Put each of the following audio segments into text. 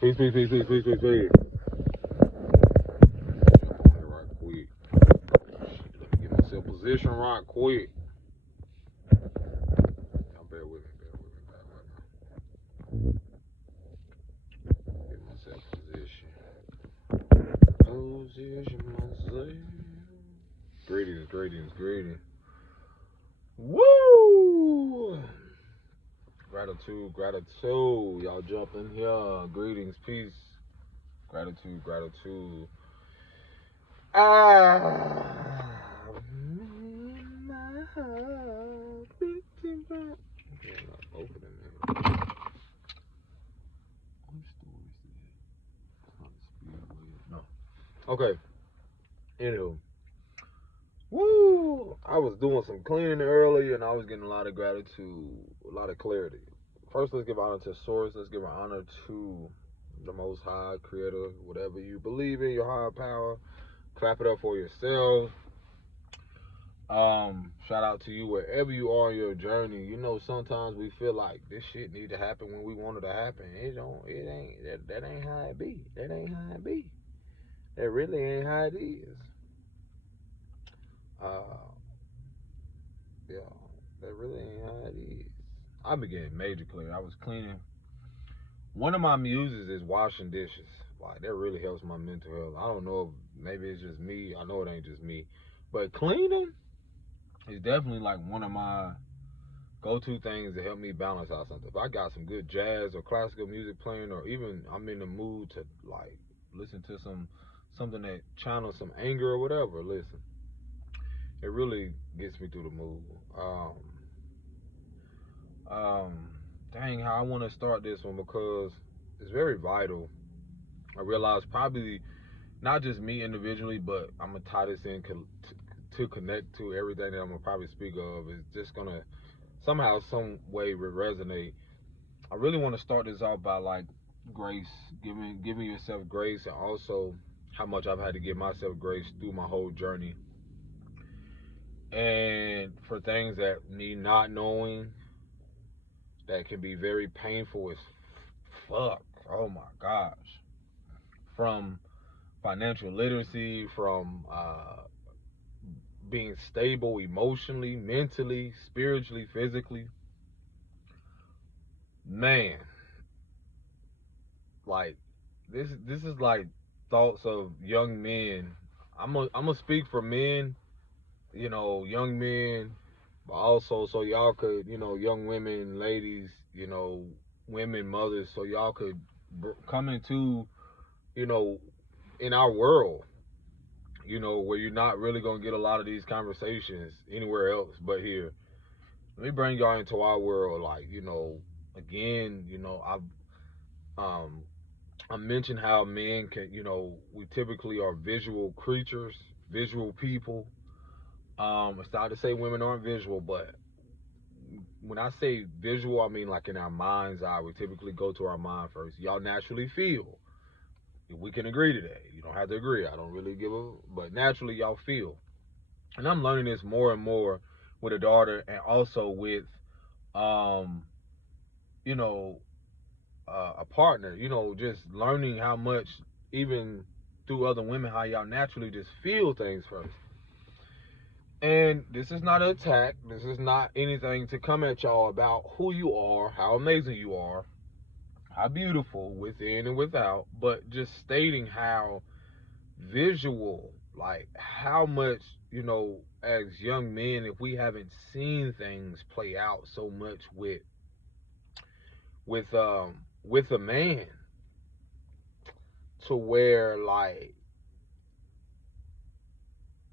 Peace, peace, peace, peace, peace, peace, peace. Right quick. Let me get myself position right quick. Now bear with me, bear with me. Get myself position. Position myself. Greetings, greetings, greetings. Woo! Gratitude, gratitude. Y'all jump in here. Greetings, peace. Gratitude, gratitude. My heart beating back. Okay, not opening it. What store is that? No. Okay. Anywho. Woo! I was doing some cleaning early and I was getting a lot of gratitude, a lot of clarity. First, let's give honor to Source. Let's give honor to the Most High, Creator, whatever you believe in, your higher power. Clap it up for yourself. Shout out to you wherever you are in your journey. You know, sometimes we feel like this shit need to happen when we want it to happen. It ain't. That ain't how it be. That ain't how it be. That really ain't how it is. Yeah, that really ain't how it is. I been getting major clear. I was cleaning. One of my muses is washing dishes. Like, that really helps my mental health. I don't know if maybe it's just me. I know it ain't just me. But cleaning is definitely like one of my go-to things to help me balance out something. If I got some good jazz or classical music playing, or even I'm in the mood to like listen to something that channels some anger or whatever, listen. It really gets me through the mood. Dang, how I want to start this one because it's very vital. I realize probably not just me individually, but I'm gonna tie this in to connect to everything that I'm gonna probably speak of. It's just gonna somehow, some way resonate. I really want to start this off by like grace, giving yourself grace, and also how much I've had to give myself grace through my whole journey, and for things that me not knowing that can be very painful as fuck. Oh my gosh. From financial literacy, from being stable emotionally, mentally, spiritually, physically. Man, like this is like thoughts of young men. I'm gonna speak for men, young men, but also so y'all could, young women, ladies, women, mothers, so y'all could come into, in our world, where you're not really gonna get a lot of these conversations anywhere else but here. Let me bring y'all into our world, like, again, I mentioned how men can, we typically are visual creatures, visual people. It's not to say women aren't visual, but when I say visual, I mean like in our mind's eye. We typically go to our mind first. Y'all naturally feel. We can agree to that. You don't have to agree. I don't really give a, but naturally y'all feel. And I'm learning this more and more with a daughter, and also with, um, you know, a partner. Just learning how much, even through other women, how y'all naturally just feel things first. And this is not an attack. This is not anything to come at y'all about who you are, how amazing you are, how beautiful within and without, but just stating how visual, like how much, as young men, if we haven't seen things play out so much with a man, to where like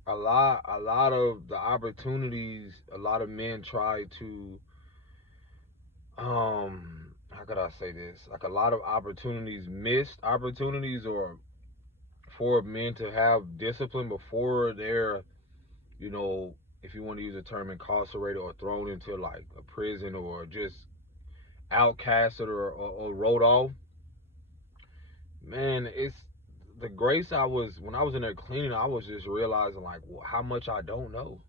a lot of the opportunities, a lot of men try to, how could I say this, like a lot of opportunities, missed opportunities, or for men to have discipline before they're, if you want to use the term, incarcerated or thrown into like a prison, or just outcasted, or wrote off. Man, it's the grace. When I was in there cleaning, I was just realizing like how much I don't know.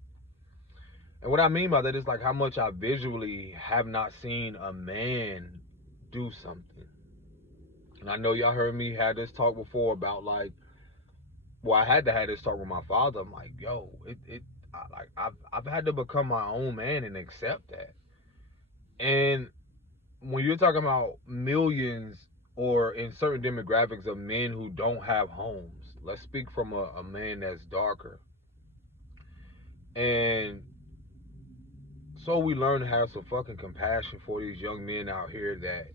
And what I mean by that is like how much I visually have not seen a man do something. And I know y'all heard me had this talk before about like, well, I had to have this talk with my father. I'm like, yo, I've had to become my own man and accept that. And when you're talking about millions or in certain demographics of men who don't have homes, let's speak from a man that's darker. And so we learn to have some fucking compassion for these young men out here that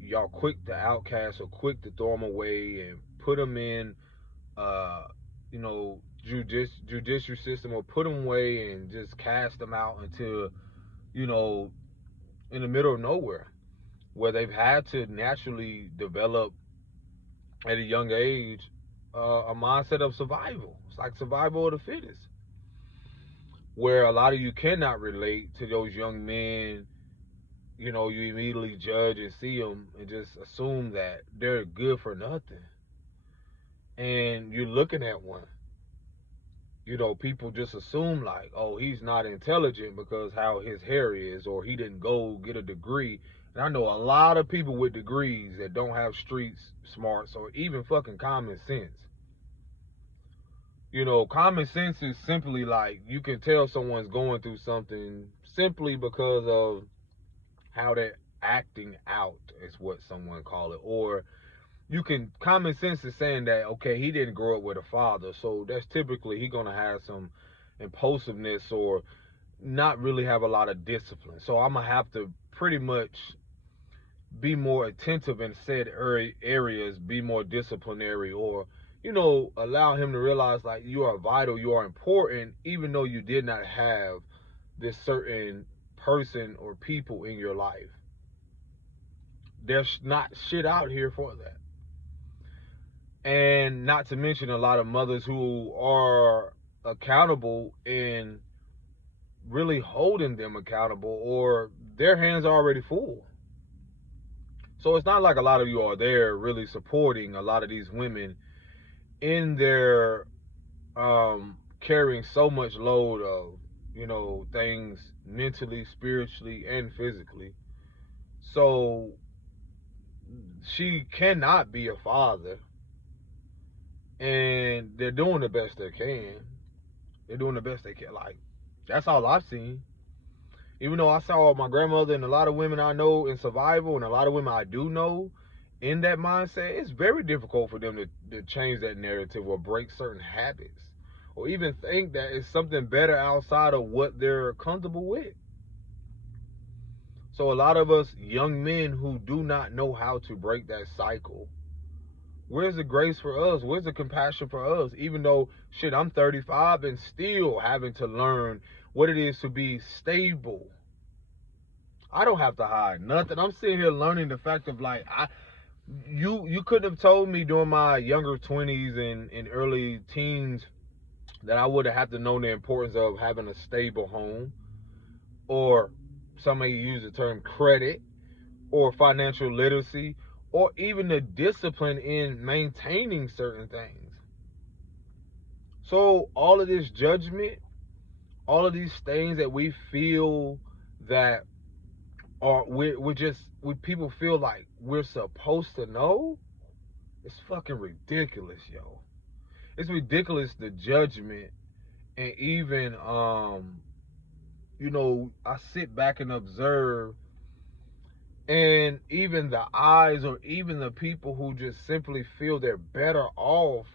y'all quick to outcast or quick to throw them away and put them in, uh, judicial system or put them away and just cast them out into, you know, in the middle of nowhere where they've had to naturally develop at a young age a mindset of survival. It's like survival of the fittest, where a lot of you cannot relate to those young men. You know, you immediately judge and see them and just assume that they're good for nothing. And you're looking at one. You know, people just assume like, oh, he's not intelligent because how his hair is, or he didn't go get a degree. And I know a lot of people with degrees that don't have street smarts or even fucking common sense. You know, common sense is simply like you can tell someone's going through something simply because of how they're acting out, is what someone call it. Or you can, common sense is saying that okay, he didn't grow up with a father, so that's typically he gonna have some impulsiveness or not really have a lot of discipline. So I'm gonna have to pretty much be more attentive in said areas, be more disciplinary, or allow him to realize like you are vital, you are important, even though you did not have this certain person or people in your life. There's not shit out here for that. And not to mention a lot of mothers who are accountable in really holding them accountable, or their hands are already full. So it's not like a lot of you are there really supporting a lot of these women in their carrying so much load of, things mentally, spiritually, and physically. So she cannot be a father, and they're doing the best they can. They're doing the best they can. Like, that's all I've seen. Even though I saw my grandmother and a lot of women I know in survival and a lot of women I do know in that mindset, it's very difficult for them to change that narrative or break certain habits or even think that it's something better outside of what they're comfortable with. So a lot of us young men who do not know how to break that cycle, where's the grace for us? Where's the compassion for us? Even though, shit, I'm 35 and still having to learn what it is to be stable. I don't have to hide nothing. I'm sitting here learning the fact of like you couldn't have told me during my younger 20s and early teens that I would have had to know the importance of having a stable home, or some may use the term credit, or financial literacy, or even the discipline in maintaining certain things. So all of this judgment, all of these things that we feel that are we're just we people feel like we're supposed to know, it's fucking ridiculous, yo. It's ridiculous, the judgment. And even I sit back and observe, and even the eyes or even the people who just simply feel they're better off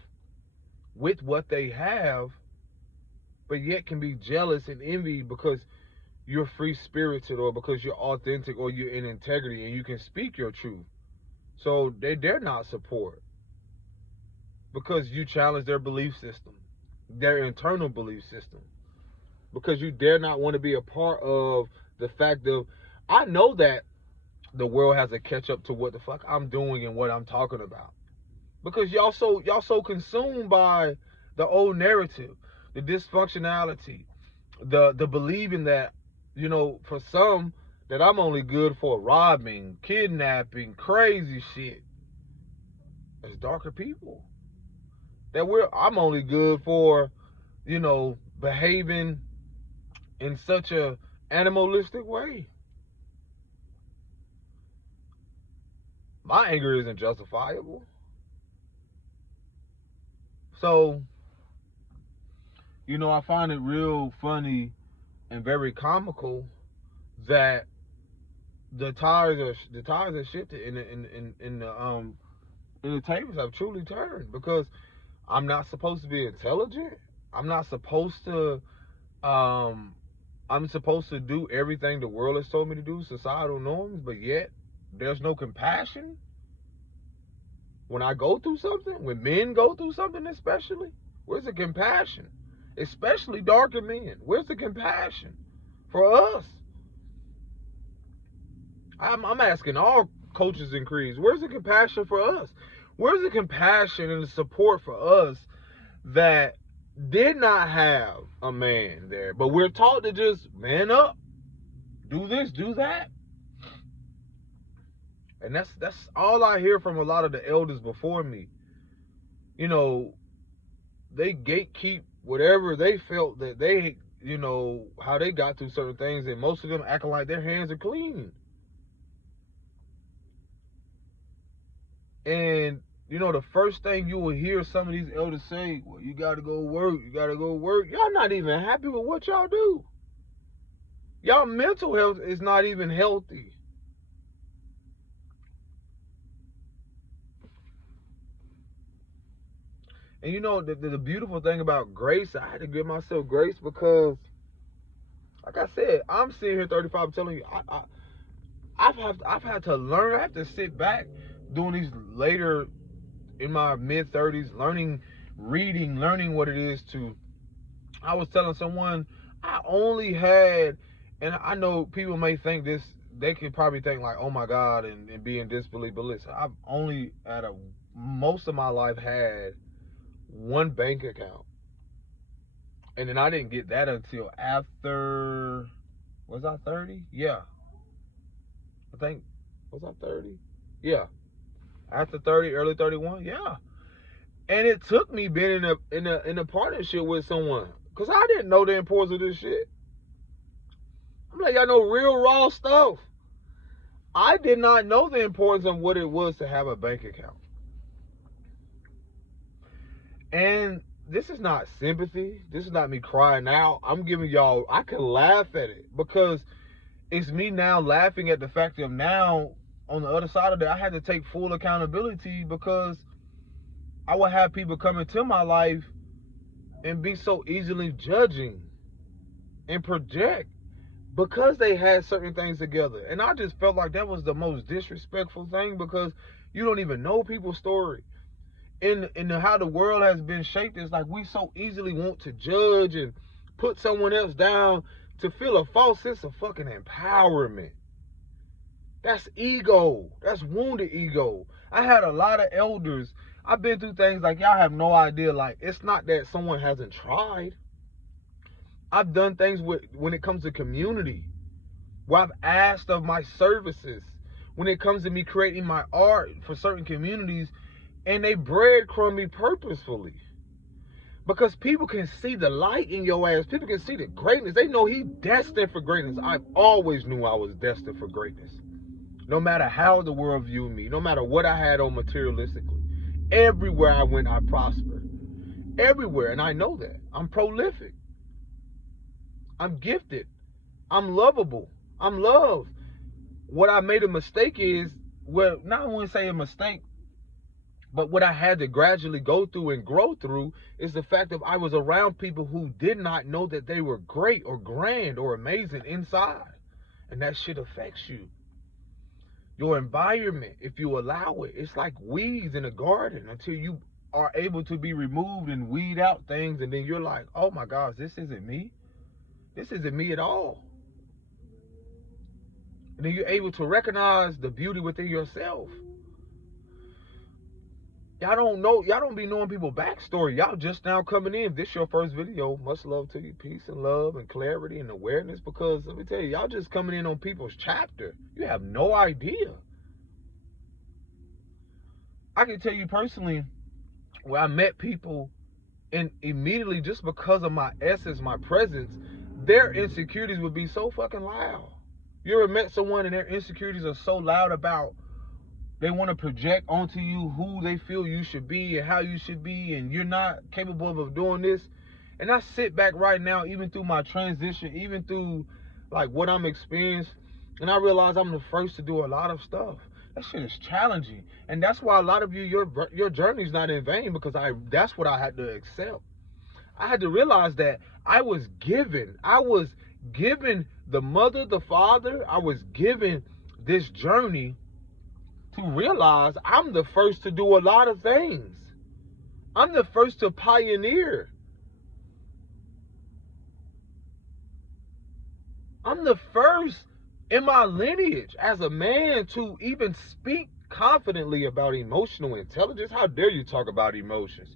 with what they have, but yet can be jealous and envy because you're free spirited, or because you're authentic, or you're in integrity and you can speak your truth. So they dare not support because you challenge their belief system, their internal belief system, because you dare not want to be a part of the fact of, I know that the world has to catch up to what the fuck I'm doing and what I'm talking about. Because y'all so consumed by the old narrative, the dysfunctionality, the believing that, for some, that I'm only good for robbing, kidnapping, crazy shit. As darker people. That I'm only good for, behaving in such a animalistic way. my anger isn't justifiable. So, I find it real funny and very comical that the tires are shifted and the tables have truly turned, because I'm not supposed to be intelligent. I'm not supposed to um I'm supposed to do everything the world has told me to do, societal norms, but yet there's no compassion when I go through something, when men go through something especially. Where's the compassion? Especially darker men. Where's the compassion for us? I'm asking all coaches and creeds, where's the compassion for us? Where's the compassion and the support for us that did not have a man there, but we're taught to just man up, do this, do that? And that's all I hear from a lot of the elders before me. They gatekeep whatever they felt that they, how they got through certain things, and most of them acting like their hands are clean. And the first thing you will hear some of these elders say, well, you gotta go work, you gotta go work. Y'all not even happy with what y'all do. Y'all mental health is not even healthy. And the beautiful thing about grace, I had to give myself grace because, like I said, I'm sitting here 35 telling you, I've had to learn. I have to sit back doing these later in my mid 30s, learning what it is to. I was telling someone I only had, and I know people may think this, they could probably think like, oh my God, and be in disbelief. But listen, I've only most of my life had one bank account. And then I didn't get that until after, was I 30? Yeah. I think, was I 30? Yeah. After 30, early 31? Yeah. And it took me being in a partnership with someone, because I didn't know the importance of this shit. I'm like, y'all know real raw stuff. I did not know the importance of what it was to have a bank account. And this is not sympathy. This is not me crying out. I'm giving y'all, I can laugh at it because it's me now laughing at the fact of now on the other side of that, I had to take full accountability, because I would have people come into my life and be so easily judging and project because they had certain things together. And I just felt like that was the most disrespectful thing, because you don't even know people's story. In how the world has been shaped, it's like we so easily want to judge and put someone else down to feel a false sense of fucking empowerment. That's ego. That's wounded ego. I had a lot of elders. I've been through things like y'all have no idea. Like, it's not that someone hasn't tried. I've done things when it comes to community, where I've asked of my services, when it comes to me creating my art for certain communities, and they breadcrumb me purposefully. Because people can see the light in your ass. People can see the greatness. They know he destined for greatness. I always knew I was destined for greatness. No matter how the world viewed me, no matter what I had on materialistically. Everywhere I went, I prospered. Everywhere, and I know that. I'm prolific. I'm gifted. I'm lovable. I'm loved. What I made a mistake is, well, not I want to say a mistake, but what I had to gradually go through and grow through is the fact that I was around people who did not know that they were great or grand or amazing inside. And that shit affects you. Your environment, if you allow it, it's like weeds in a garden until you are able to be removed and weed out things. And then you're like, oh my gosh, this isn't me. This isn't me at all. And then you're able to recognize the beauty within yourself. Y'all don't be knowing people's backstory. Y'all just now coming in. If this your first video, much love to you. Peace and love and clarity and awareness. Because let me tell you, y'all just coming in on people's chapter. You have no idea. I can tell you personally, where I met people, and immediately, just because of my essence, my presence, their insecurities would be so fucking loud. You ever met someone and their insecurities are so loud about They want to project onto you who they feel you should be and how you should be, and you're not capable of doing this. And I sit back right now, even through my transition, even through like what I'm experiencing, and I realize I'm the first to do a lot of stuff. That shit is challenging, and that's why a lot of you, your journey's not in vain, because that's what I had to accept. I had to realize that I was given the mother, the father, I was given this journey to realize I'm the first to do a lot of things. I'm the first to pioneer. I'm the first in my lineage as a man to even speak confidently about emotional intelligence. How dare you talk about emotions?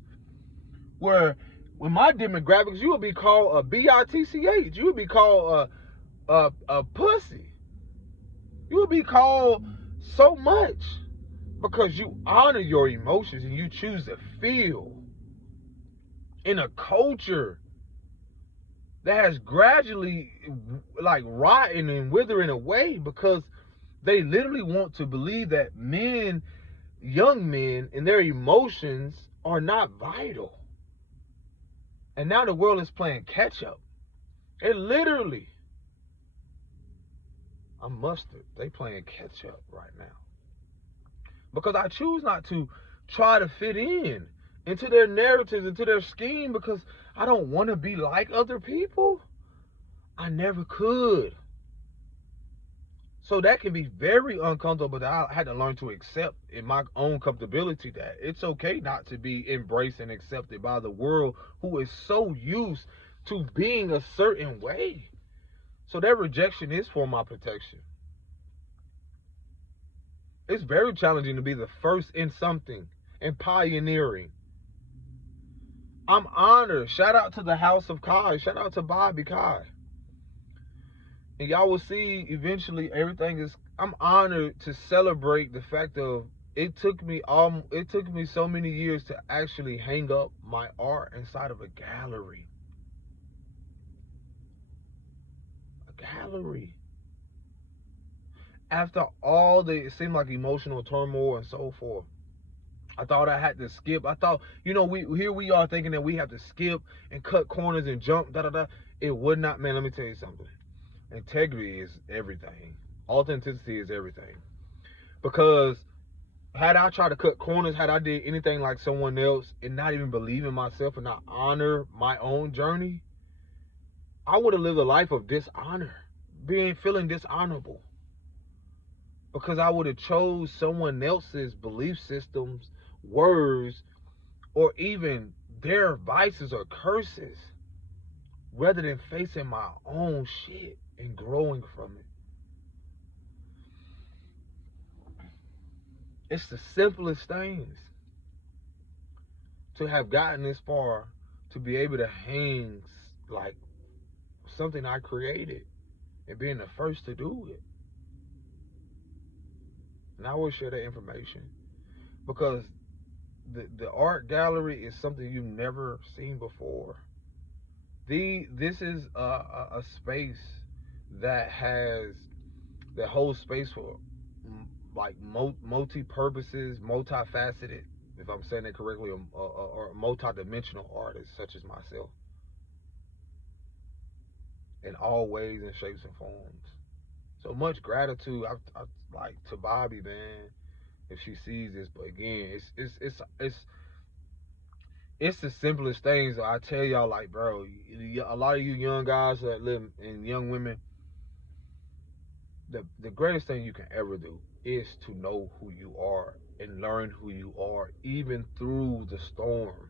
Where with my demographics, you would be called a bitch. You would be called a pussy. You would be called so much because you honor your emotions and you choose to feel in a culture that has gradually like rotting and withering away, because they literally want to believe that men, young men, and their emotions are not vital. And now the world is playing catch up. It literally, I'm mustard. They playing catch up right now. Because I choose not to try to fit in into their narratives, into their scheme, because I don't want to be like other people. I never could. So that can be very uncomfortable, but I had to learn to accept in my own comfortability that it's okay not to be embraced and accepted by the world, who is so used to being a certain way. So that rejection is for my protection. It's very challenging to be the first in something and pioneering. I'm honored. Shout out to the House of Kai. Shout out to Bobby Kai. And y'all will see eventually everything is. I'm honored to celebrate the fact of it took me so many years to actually hang up my art inside of a gallery. A gallery. After all the, it seemed like emotional turmoil and so forth. I thought I had to skip. I thought, we are thinking that we have to skip and cut corners and jump, da da da. It would not, man. Let me tell you something. Integrity is everything. Authenticity is everything. Because had I tried to cut corners, had I did anything like someone else and not even believe in myself and not honor my own journey, I would have lived a life of dishonor, feeling dishonorable. Because I would have chose someone else's belief systems, words, or even their vices or curses, rather than facing my own shit and growing from it. It's the simplest things to have gotten this far, to be able to hang like something I created and being the first to do it. And I will share that information because the art gallery is something you've never seen before. This is a space that holds space for like multi purposes, multifaceted, if I'm saying it correctly, or multi-dimensional artists such as myself, in all ways and shapes and forms. So much gratitude, I like to Bobby, man, if she sees this. But again, it's the simplest things. I tell y'all, like, bro, a lot of you young guys that live, and young women, the greatest thing you can ever do is to know who you are and learn who you are, even through the storm,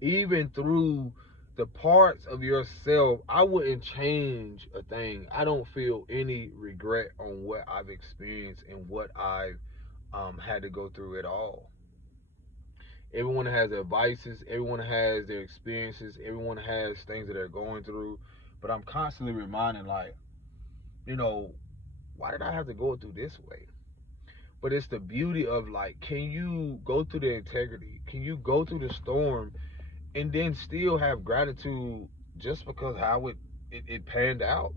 even through the parts of yourself. I wouldn't change a thing. I don't feel any regret on what I've experienced and what I've had to go through at all. Everyone has their vices, everyone has their experiences, everyone has things that they're going through. But I'm constantly reminding, like, you know, why did I have to go through this way? But it's the beauty of, like, can you go through the integrity? Can you go through the storm and then still have gratitude just because how it panned out?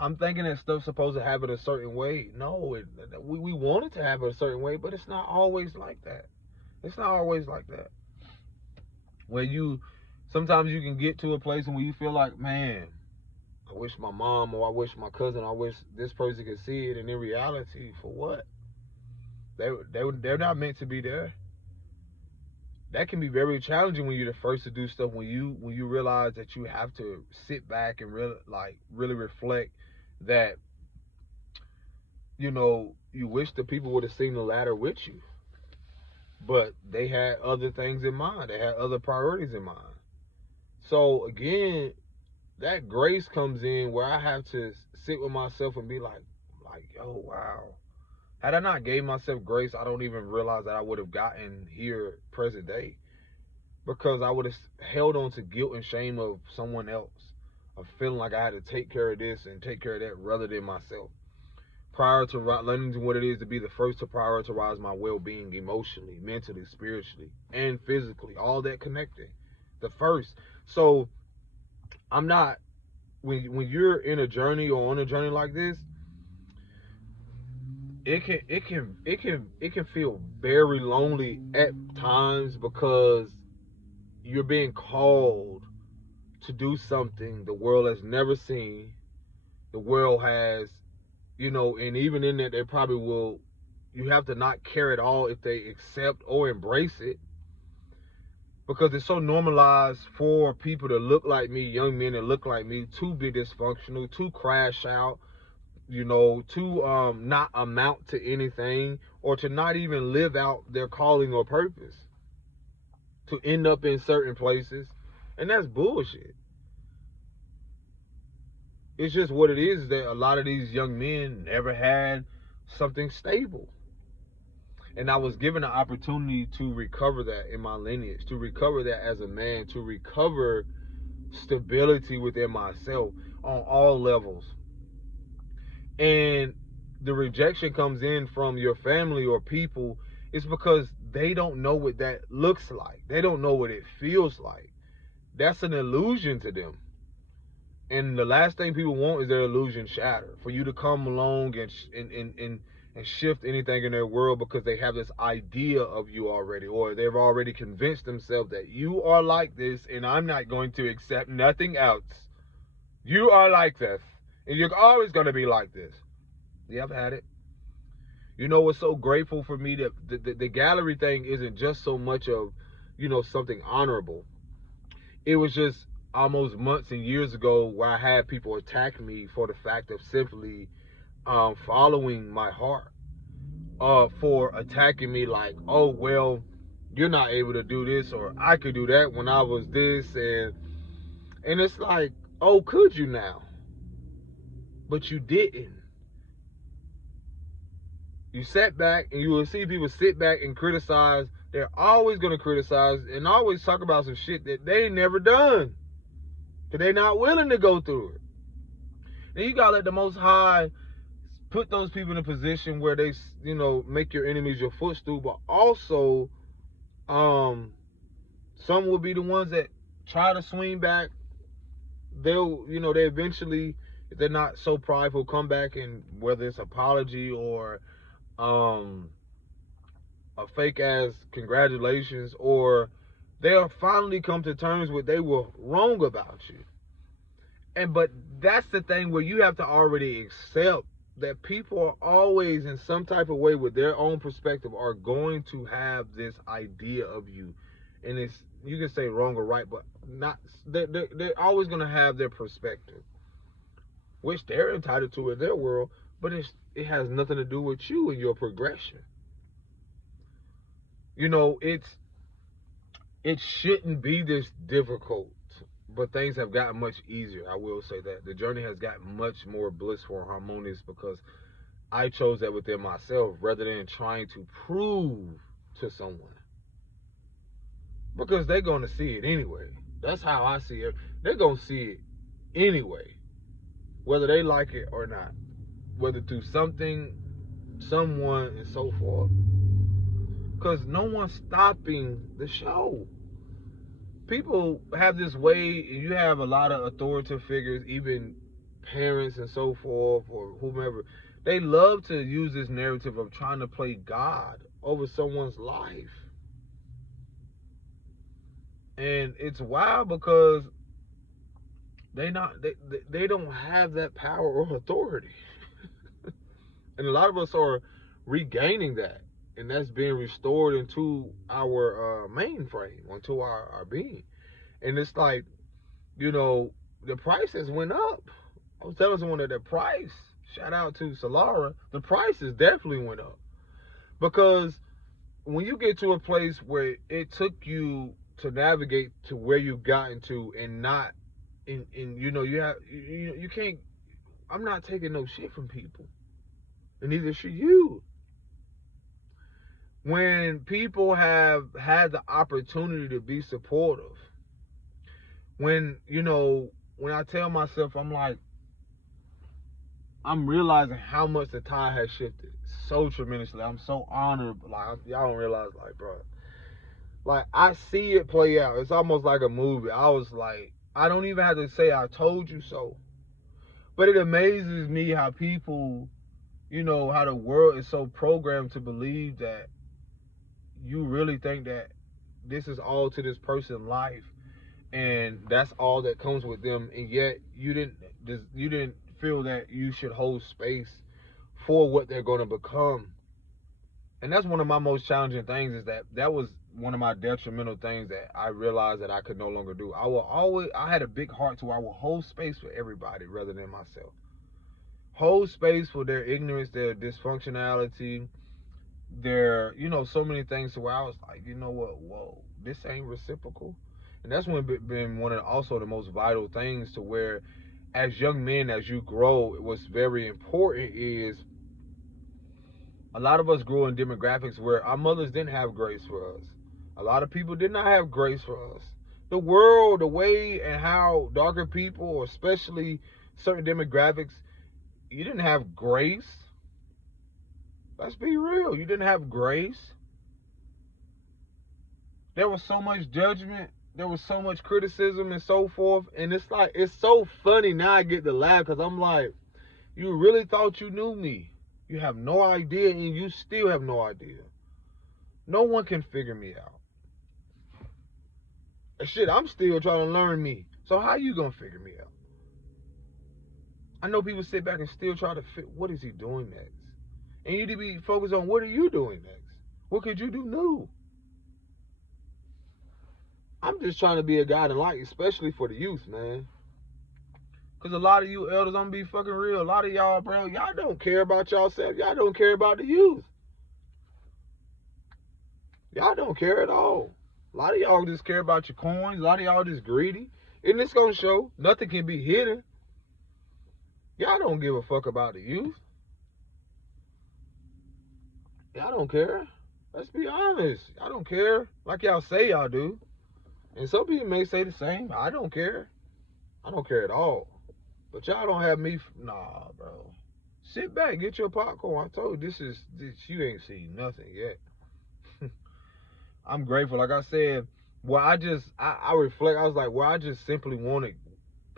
I'm thinking that stuff's supposed to happen a certain way. No, we want it to happen a certain way, but it's not always like that. It's not always like that. Where sometimes you can get to a place where you feel like, man, I wish my mom or I wish my cousin, I wish this person could see it. And in reality, for what? They're not meant to be there. That can be very challenging when you're the first to do stuff. When you realize that you have to sit back and really reflect that you wish the people would have seen the ladder with you, but they had other things in mind. They had other priorities in mind. So again, that grace comes in where I have to sit with myself and be like, yo, wow. Had I not gave myself grace, I don't even realize that I would have gotten here present day, because I would have held on to guilt and shame of someone else, of feeling like I had to take care of this and take care of that rather than myself. Prior to learning what it is to be the first to prioritize my well-being emotionally, mentally, spiritually, and physically, all that connected. The first. So I'm not when you're in a journey or on a journey like this, it can feel very lonely at times, because you're being called to do something the world has never seen. The world has, and even in that, they probably will. You have to not care at all if they accept or embrace it, because it's so normalized for people to look like me, young men that look like me, to be dysfunctional, to crash out, to not amount to anything, or to not even live out their calling or purpose, to end up in certain places, and that's bullshit. It's just what it is that a lot of these young men never had something stable. And I was given an opportunity to recover that in my lineage, to recover that as a man, to recover stability within myself on all levels. And the rejection comes in from your family or people, it's because they don't know what that looks like. They don't know what it feels like. That's an illusion to them. And the last thing people want is their illusion shattered. For you to come along and shift anything in their world, because they have this idea of you already, or they've already convinced themselves that you are like this, and I'm not going to accept nothing else. You are like this, and you're always going to be like this. Yeah, I've had it. What's so grateful for me, that the gallery thing isn't just so much of, something honorable. It was just almost months and years ago where I had people attack me for the fact of simply following my heart, for attacking me like, oh, well, you're not able to do this, or I could do that when I was this, and it's like, oh, could you now? But you didn't. You sat back, and you will see people sit back and criticize. They're always going to criticize and always talk about some shit that they ain't never done, because they're not willing to go through it. And you gotta let the Most High put those people in a position where they, make your enemies your footstool. But also, some will be the ones that try to swing back. They eventually, if they're not so prideful, come back, and whether it's apology or a fake ass congratulations, or they'll finally come to terms with they were wrong about you. But that's the thing where you have to already accept that people are always, in some type of way, with their own perspective, are going to have this idea of you. And it's, you can say wrong or right, but not, they're always going to have their perspective, which they're entitled to in their world, but it has nothing to do with you and your progression. It shouldn't be this difficult, but things have gotten much easier. I will say that the journey has gotten much more blissful and harmonious, because I chose that within myself rather than trying to prove to someone, because they're going to see it anyway. That's how I see it. They're going to see it anyway, whether they like it or not, whether through something, someone, and so forth, because no one's stopping the show. People have this way, and you have a lot of authoritative figures, even parents and so forth, or whomever, they love to use this narrative of trying to play God over someone's life. And it's wild because they don't have that power or authority. And a lot of us are regaining that, and that's being restored into our mainframe, into our being. And it's like, you know, the prices went up. I was telling someone that the price, shout out to Solara, the prices definitely went up. Because when you get to a place where it took you to navigate to where you got into, and not in you know, you can't, I'm not taking no shit from people, and neither should you. When people have had the opportunity to be supportive, when, you know, when I tell myself, I'm like, I'm realizing how much the tide has shifted so tremendously. I'm so honored. Like, y'all don't realize, like, bro, like, I see it play out. It's almost like a movie. I was like, I don't even have to say I told you so. But it amazes me how people, you know, how the world is so programmed to believe that you really think that this is all to this person's life, and that's all that comes with them, and yet you didn't feel that you should hold space for what they're going to become. And that's one of my most challenging things, is that was one of my detrimental things that I realized that I could no longer do. I had a big heart to where I will hold space for everybody rather than myself. Hold space for their ignorance, their dysfunctionality, their, you know, so many things, to where I was like, you know what, whoa, this ain't reciprocal. And that's when been one of also the most vital things, to where as young men, as you grow, what's very important is a lot of us grew in demographics where our mothers didn't have grace for us. A lot of people did not have grace for us. The world, the way and how darker people, or especially certain demographics, you didn't have grace. Let's be real. You didn't have grace. There was so much judgment. There was so much criticism and so forth. And it's like, it's so funny now. I get to laugh because I'm like, you really thought you knew me. You have no idea, and you still have no idea. No one can figure me out. Shit, I'm still trying to learn me. So how you gonna figure me out? I know people sit back and still try to fit. What is he doing next? And you need to be focused on, what are you doing next? What could you do new? I'm just trying to be a guiding light, especially for the youth, man. Because a lot of you elders, I'm gonna be fucking real. A lot of y'all, bro, y'all don't care about yourself. Y'all don't care about the youth. Y'all don't care at all. A lot of y'all just care about your coins. A lot of y'all just greedy. And it's gonna show. Nothing can be hidden. Y'all don't give a fuck about the youth. Y'all don't care. Let's be honest. Y'all don't care like y'all say y'all do. And some people may say the same. I don't care. I don't care at all. But y'all don't have me. Nah, bro. Sit back, get your popcorn. I told you, this, you ain't seen nothing yet. I'm grateful. Like I said, well, I reflect. I was like, well, I just simply wanted,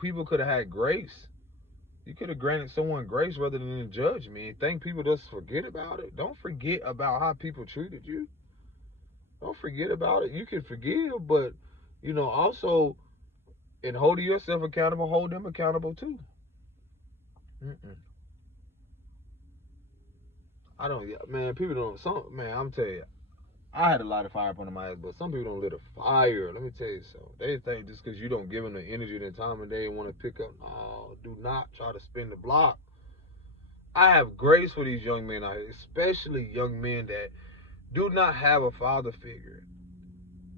people could have had grace. You could have granted someone grace rather than judge me. And think people just forget about it. Don't forget about how people treated you. Don't forget about it. You can forgive, but, you know, also, in holding yourself accountable, hold them accountable too. I don't, man, people don't, man, I'm telling you, I had a lot of fire up under my ass, but some people don't lit a fire. Let me tell you something. They think just because you don't give them the energy and the time of day and want to pick up, no, do not try to spin the block. I have grace for these young men out here, especially young men that do not have a father figure,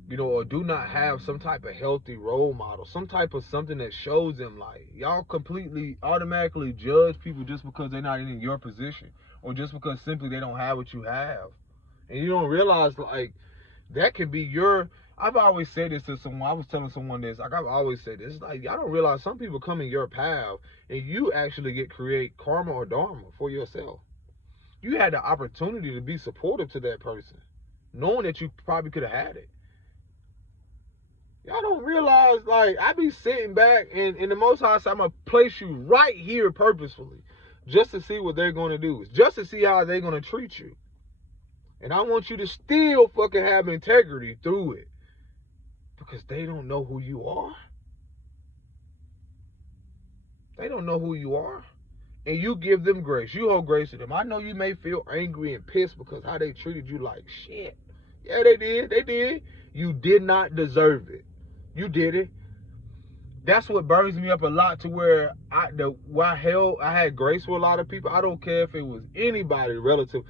you know, or do not have some type of healthy role model, some type of something that shows them, like, y'all completely automatically judge people just because they're not in your position, or just because simply they don't have what you have. And you don't realize, like, that could be your, I've always said this to someone, I was telling someone this, like, I've always said this, like, y'all don't realize some people come in your path and you actually create karma or dharma for yourself. You had the opportunity to be supportive to that person, knowing that you probably could have had it. Y'all don't realize, like, I be sitting back and the Most High said, I'm going to place you right here purposefully just to see what they're going to do, just to see how they're going to treat you. And I want you to still fucking have integrity through it because they don't know who you are. They don't know who you are. And you give them grace. You hold grace to them. I know you may feel angry and pissed because how they treated you like shit. Yeah, they did. They did. You did not deserve it. You did it. That's what burns me up a lot to where I had grace for a lot of people. I don't care if it was anybody relative.